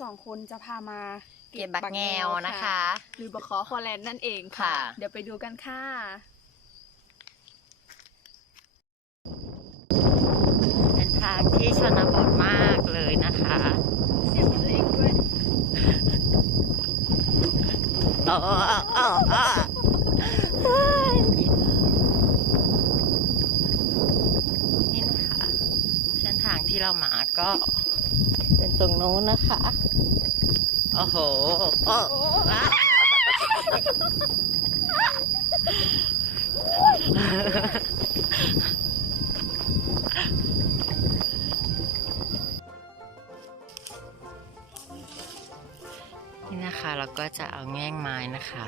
สองคนจะพามาเก็บบักแงวนะคะ หรือบักคอคอแลนด์นั่นเองค่ะค่ะ เดี๋ยวไปดูกันค่ะเป็นทางที่ชนบทมากเลยนะคะเสียงมันเล็กด้วยโอ้โอ้โอ้โอ้เฮ้ยนี่นะคะเส้นทางที่เรามาก็เป็น ตรงนู้นนะคะ โอ้โหโอ้อะนี่นะคะเราก็จะเอาแง่งไม้นะคะ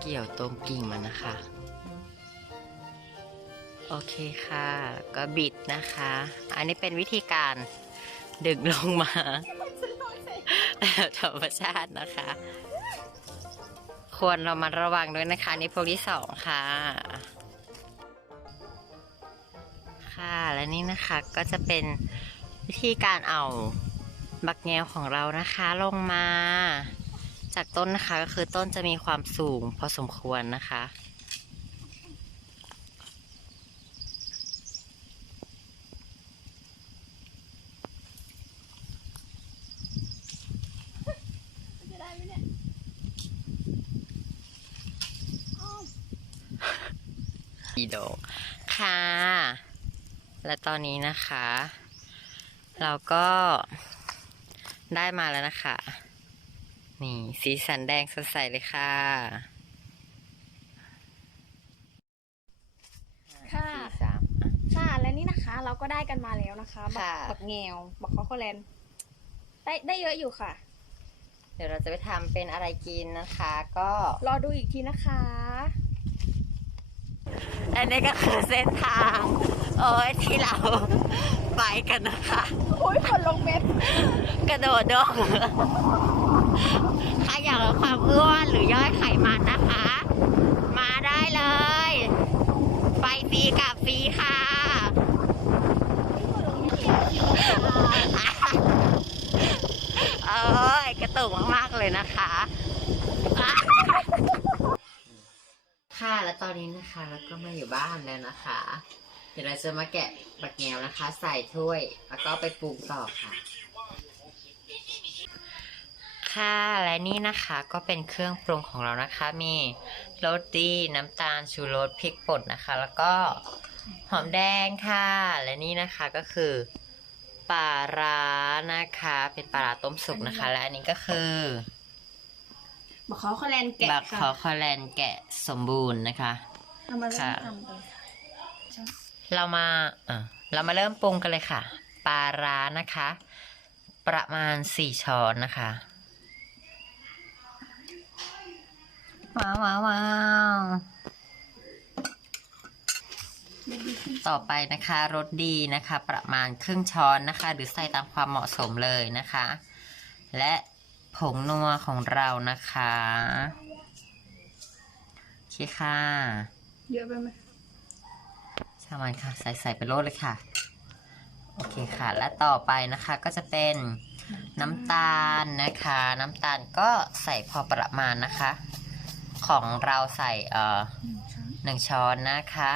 เกี่ยวตรงกิ่งมันนะคะ โอเคค่ะแล้วก็บิดนะคะ อันนี้เป็นวิธีการ ดึงลงมาแบบธรรมชาตินะคะ ควรเรามาระวังด้วยนะคะนี่พวกที่สองค่ะ ค่ะและนี่นะคะก็จะเป็นวิธีการเอาบักแงวของเรานะคะลงมา จากต้นนะคะก็คือต้นจะมีความสูงพอสมควรนะคะได้ไหมเนี่ย อีโดค่ะ และตอนนี้นะคะ เราก็ได้มาแล้วนะคะ นี่สีสันแดงสดใสเลยค่ะ ค่ะสี่สามอะค่ะ และนี่นะคะ เราก็ได้กันมาแล้วนะคะ บักค่ะบักแงว บักคอคอแลนด์ได้ได้เยอะอยู่ค่ะ เดี๋ยวเราจะไปทำเป็นอะไรกินนะคะ ก็รอดูอีกทีนะคะ อันนี้ก็คือเส้นทาง โอ้ยที่เราไปกันนะคะ โอ้ยคนลงเม็ด กระโดดดงถ้าอยากลดความอ้วนหรือย่อยไขมันนะคะ มาได้เลย ไปฟรีกับฟรีค่ะ เอ้ยกระตุกมาก ๆ เลยนะคะ แล้วตอนนี้นะคะเราก็มาอยู่บ้านแล้วนะคะ เดี๋ยวเราจะมาแกะบักแงวนะคะ ใส่ถ้วย แล้วก็ไปปรุงต่อค่ะ ค่ะและนี่นะคะก็เป็นเครื่องปรุงของเรานะคะ มีโรสดีน้ำตาลชูรสพริกป่นนะคะ แล้วก็หอมแดงค่ะ และนี่นะคะก็คือปลาร้านะคะ เป็นปลาร้าต้มสุกนะคะ และอันนี้ก็คือ บักคอคอแลนด์แกะบักขอค่ะคอแลนแกะสมบูรณ์นะคะเอามาเริ่มค่ะทำกันเรามาเอ่อเรามาเริ่มปรุงกันเลยค่ะ ปลาร้านะคะ ประมาณสี่ช้อนนะคะว้าวว้าวว้าวต่อไปนะคะรสดีนะคะ ประมาณครึ่งช้อนนะคะ หรือใส่ตามความเหมาะสมเลยนะคะ และ ผงนัวของเรานะคะโอเคค่ะ เยอะไปไหมช่างมันค่ะ ใส่ใส่ไปโลดเลยค่ะ โอเคค่ะ และต่อไปนะคะก็จะเป็นน้ำตาลนะคะ น้ำตาลก็ใส่พอประมาณนะคะ ของเราใส่เอ่อหนึ่งช้อนนะคะ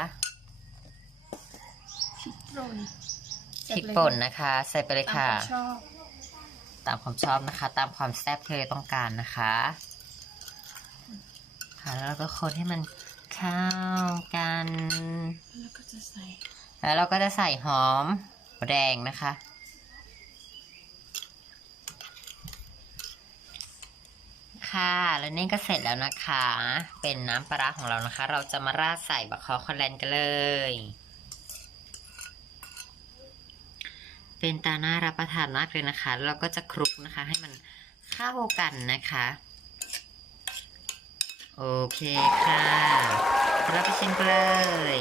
โรยพริกป่นนะคะ ใส่ไปเลยค่ะตามความชอบ ตามความชอบนะคะ ตามความแซ่บที่เราต้องการนะคะค่ะแล้วเราก็คนให้มันเข้ากัน แล้วก็จะใส่ แล้วเราก็จะใส่หอมแดงนะคะค่ะ แล้วนี่ก็เสร็จแล้วนะคะ เป็นน้ำปลาร้าของเรานะคะ เราจะมาราดใส่บะคอคอนแลนกันเลย เป็นตาหน้ารับประทานมากเลยนะคะ แล้วก็จะคลุกนะคะ ให้มันเข้ากันนะคะ โอเคค่ะ เราไปชิมเลย